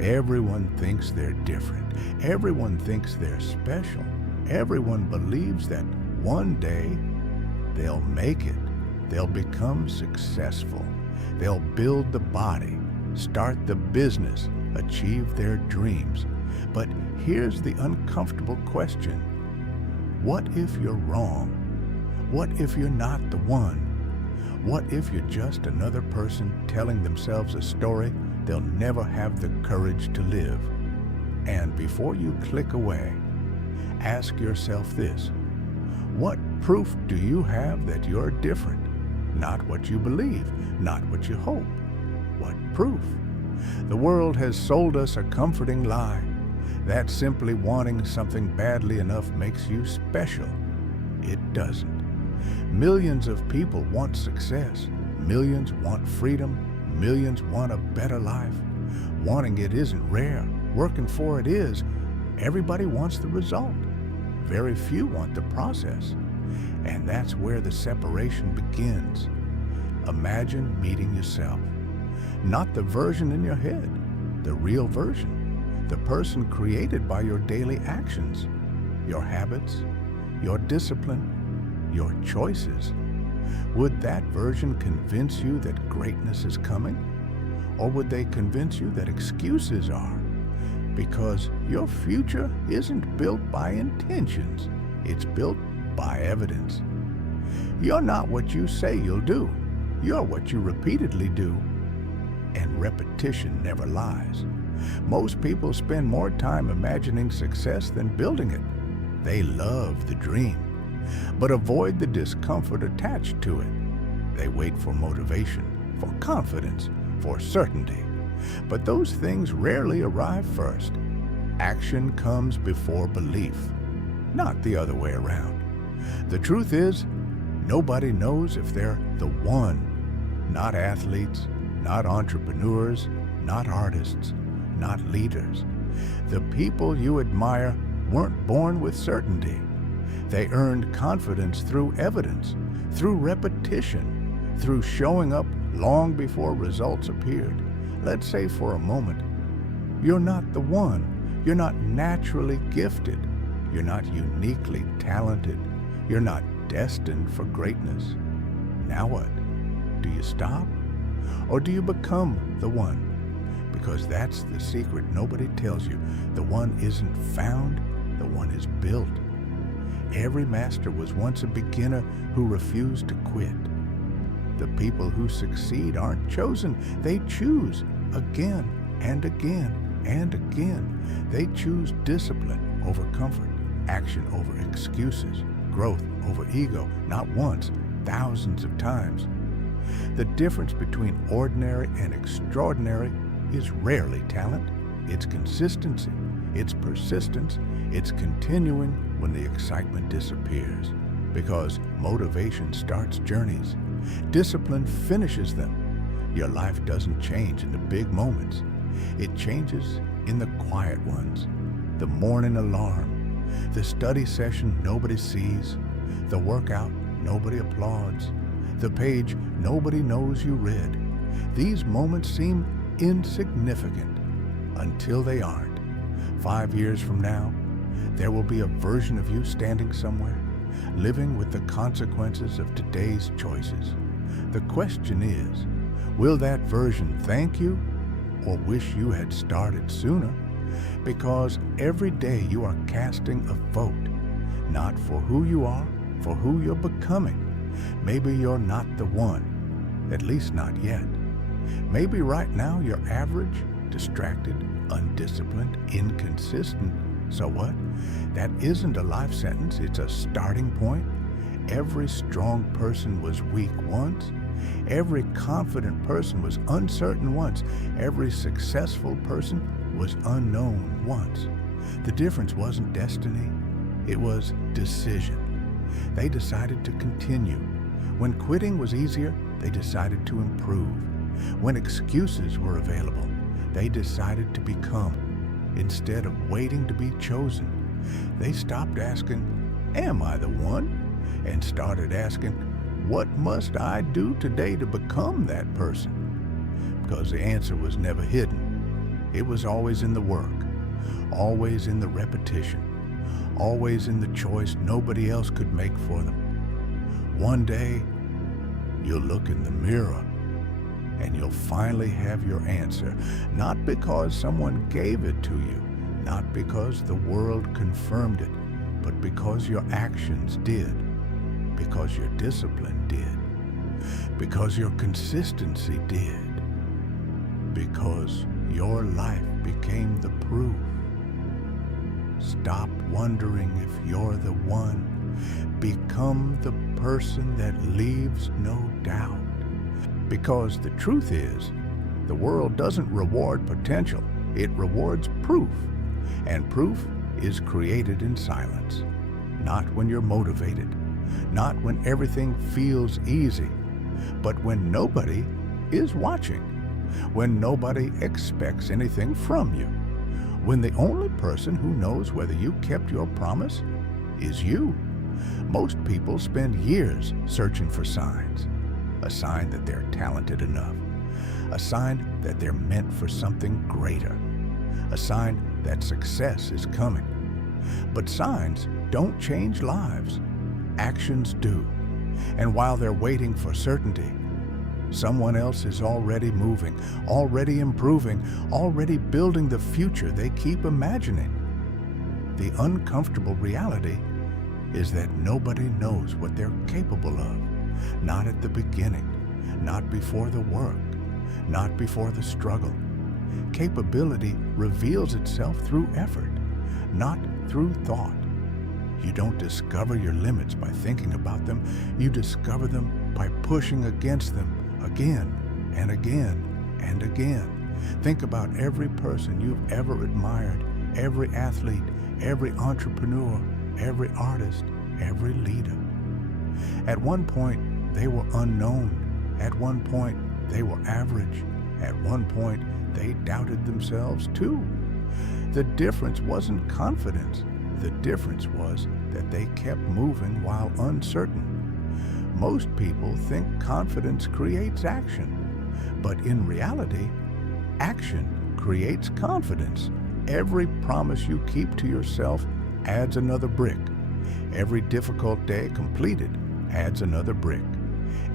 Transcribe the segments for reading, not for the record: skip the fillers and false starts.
Everyone thinks they're different. Everyone thinks they're special. Everyone believes that one day they'll make it. They'll become successful. They'll build the body, start the business, achieve their dreams. But here's the uncomfortable question. What if you're wrong? What if you're not the one? What if you're just another person telling themselves a story they'll never have the courage to live? And before you click away, ask yourself this. What proof do you have that you're different? Not what you believe, not what you hope. What proof? The world has sold us a comforting lie that simply wanting something badly enough makes you special. It doesn't. Millions of people want success. Millions want freedom. Millions want a better life. Wanting it isn't rare. Working for it is. Everybody wants the result. Very few want the process. And that's where the separation begins. Imagine meeting yourself. Not the version in your head, the real version. The person created by your daily actions, your habits, your discipline, your choices. Would that version convince you that greatness is coming? Or would they convince you that excuses are? Because your future isn't built by intentions, it's built by evidence. You're not what you say you'll do. You're what you repeatedly do. And repetition never lies. Most people spend more time imagining success than building it. They love the dream, but avoid the discomfort attached to it. They wait for motivation, for confidence, for certainty. But those things rarely arrive first. Action comes before belief, not the other way around. The truth is, nobody knows if they're the one. Not athletes, not entrepreneurs, not artists, not leaders. The people you admire weren't born with certainty. They earned confidence through evidence, through repetition, through showing up long before results appeared. Let's say for a moment, you're not the one. You're not naturally gifted. You're not uniquely talented. You're not destined for greatness. Now what? Do you stop? Or do you become the one? Because that's the secret nobody tells you. The one isn't found, the one is built. Every master was once a beginner who refused to quit. The people who succeed aren't chosen, they choose again and again and again. They choose discipline over comfort, action over excuses, growth over ego, not once, thousands of times. The difference between ordinary and extraordinary is rarely talent. It's consistency, it's persistence, it's continuing when the excitement disappears. Because motivation starts journeys. Discipline finishes them. Your life doesn't change in the big moments. It changes in the quiet ones. The morning alarm, the study session nobody sees, the workout nobody applauds, the page nobody knows you read. These moments seem insignificant until they aren't. 5 years from now, there will be a version of you standing somewhere, living with the consequences of today's choices. The question is, will that version thank you or wish you had started sooner? Because every day you are casting a vote, not for who you are, for who you're becoming. Maybe you're not the one, at least not yet. Maybe right now you're average, distracted, undisciplined, inconsistent. So what? That isn't a life sentence, it's a starting point. Every strong person was weak once. Every confident person was uncertain once. Every successful person was unknown once. The difference wasn't destiny, it was decision. They decided to continue. When quitting was easier, they decided to improve. When excuses were available, they decided to become. Instead of waiting to be chosen, they stopped asking, "Am I the one?" and started asking, "What must I do today to become that person?" Because the answer was never hidden. It was always in the work, always in the repetition, always in the choice nobody else could make for them. One day, you'll look in the mirror and you'll finally have your answer, not because someone gave it to you, not because the world confirmed it, but because your actions did, because your discipline did, because your consistency did, because your life became the proof. Stop wondering if you're the one. Become the person that leaves no doubt. Because the truth is, the world doesn't reward potential, it rewards proof. And proof is created in silence. Not when you're motivated, not when everything feels easy, but when nobody is watching, when nobody expects anything from you, when the only person who knows whether you kept your promise is you. Most people spend years searching for signs. A sign that they're talented enough. A sign that they're meant for something greater. A sign that success is coming. But signs don't change lives. Actions do. And while they're waiting for certainty, someone else is already moving, already improving, already building the future they keep imagining. The uncomfortable reality is that nobody knows what they're capable of. Not at the beginning, not before the work, not before the struggle. Capability reveals itself through effort, not through thought. You don't discover your limits by thinking about them. You discover them by pushing against them again and again and again. Think about every person you've ever admired, every athlete, every entrepreneur, every artist, every leader. At one point, they were unknown. At one point, they were average. At one point, they doubted themselves too. The difference wasn't confidence. The difference was that they kept moving while uncertain. Most people think confidence creates action, but in reality, action creates confidence. Every promise you keep to yourself adds another brick. Every difficult day completed adds another brick.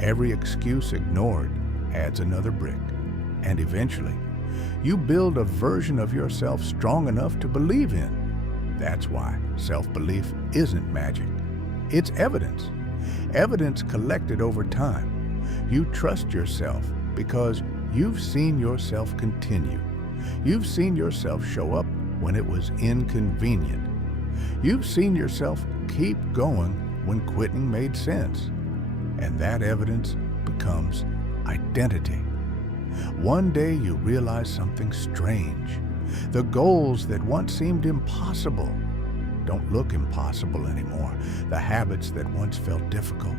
Every excuse ignored adds another brick. And eventually, you build a version of yourself strong enough to believe in. That's why self-belief isn't magic. It's evidence. Evidence collected over time. You trust yourself because you've seen yourself continue. You've seen yourself show up when it was inconvenient. You've seen yourself keep going when quitting made sense. And that evidence becomes identity. One day you realize something strange. The goals that once seemed impossible don't look impossible anymore. The habits that once felt difficult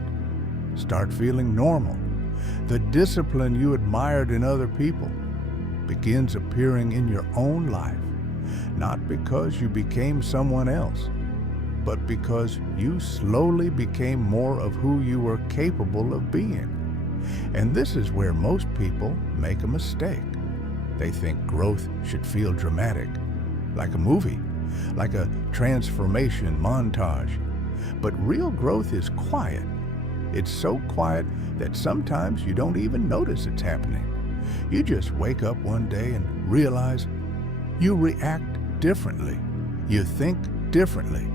start feeling normal. The discipline you admired in other people begins appearing in your own life, not because you became someone else, but because you slowly became more of who you were capable of being. And this is where most people make a mistake. They think growth should feel dramatic, like a movie, like a transformation montage. But real growth is quiet. It's so quiet that sometimes you don't even notice it's happening. You just wake up one day and realize you react differently. You think differently.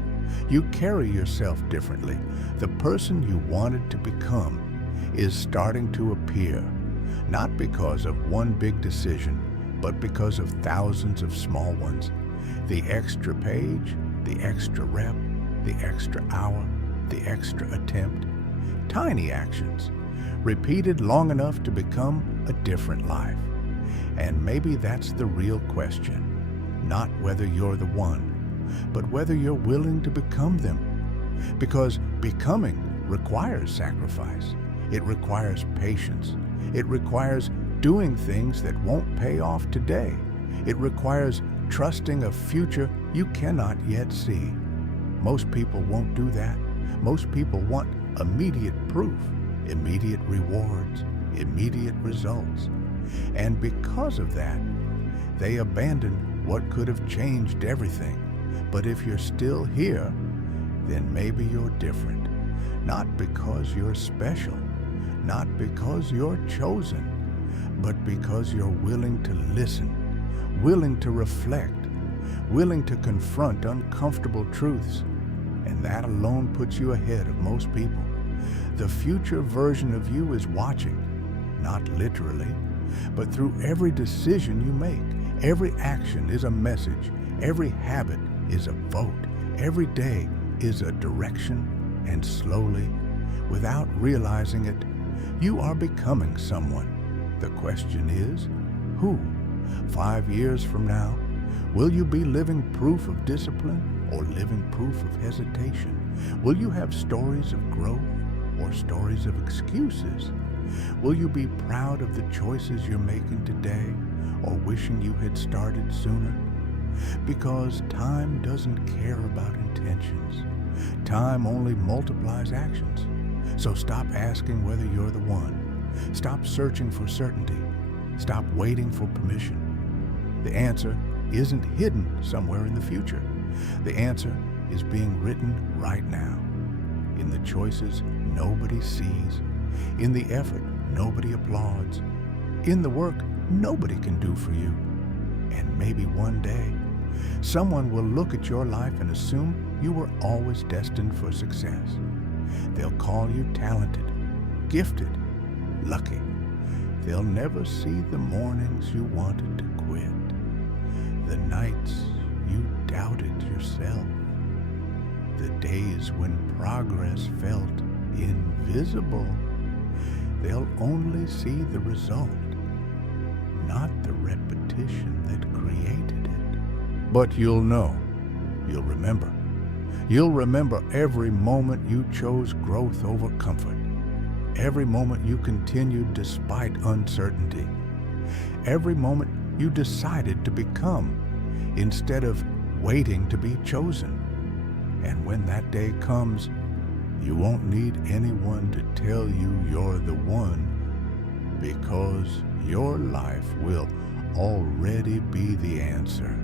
You carry yourself differently. The person you wanted to become is starting to appear, not because of one big decision, but because of thousands of small ones. The extra page, the extra rep, the extra hour, the extra attempt. Tiny actions, repeated long enough to become a different life. And maybe that's the real question. Not whether you're the one, but whether you're willing to become them. Because becoming requires sacrifice. It requires patience. It requires doing things that won't pay off today. It requires trusting a future you cannot yet see. Most people won't do that. Most people want immediate proof, immediate rewards, immediate results. And because of that, They abandon what could have changed everything. But if you're still here, then maybe you're different. Not because you're special, not because you're chosen, but because you're willing to listen, willing to reflect, willing to confront uncomfortable truths. And that alone puts you ahead of most people. The future version of you is watching, not literally, but through every decision you make. Every action is a message. Every habit is a vote. Every day is a direction. And slowly, without realizing it, you are becoming someone. The question is, who? 5 years from now, will you be living proof of discipline or living proof of hesitation? Will you have stories of growth or stories of excuses? Will you be proud of the choices you're making today or wishing you had started sooner? Because time doesn't care about intentions. Time only multiplies actions. So stop asking whether you're the one. Stop searching for certainty. Stop waiting for permission. The answer isn't hidden somewhere in the future. The answer is being written right now. In the choices nobody sees. In the effort nobody applauds. In the work nobody can do for you. And maybe one day, someone will look at your life and assume you were always destined for success. They'll call you talented, gifted, lucky. They'll never see the mornings you wanted to quit, the nights you doubted yourself, the days when progress felt invisible. They'll only see the result, not the repetition that created it. But you'll know, you'll remember. You'll remember every moment you chose growth over comfort, every moment you continued despite uncertainty, every moment you decided to become instead of waiting to be chosen. And when that day comes, you won't need anyone to tell you you're the one, because your life will already be the answer.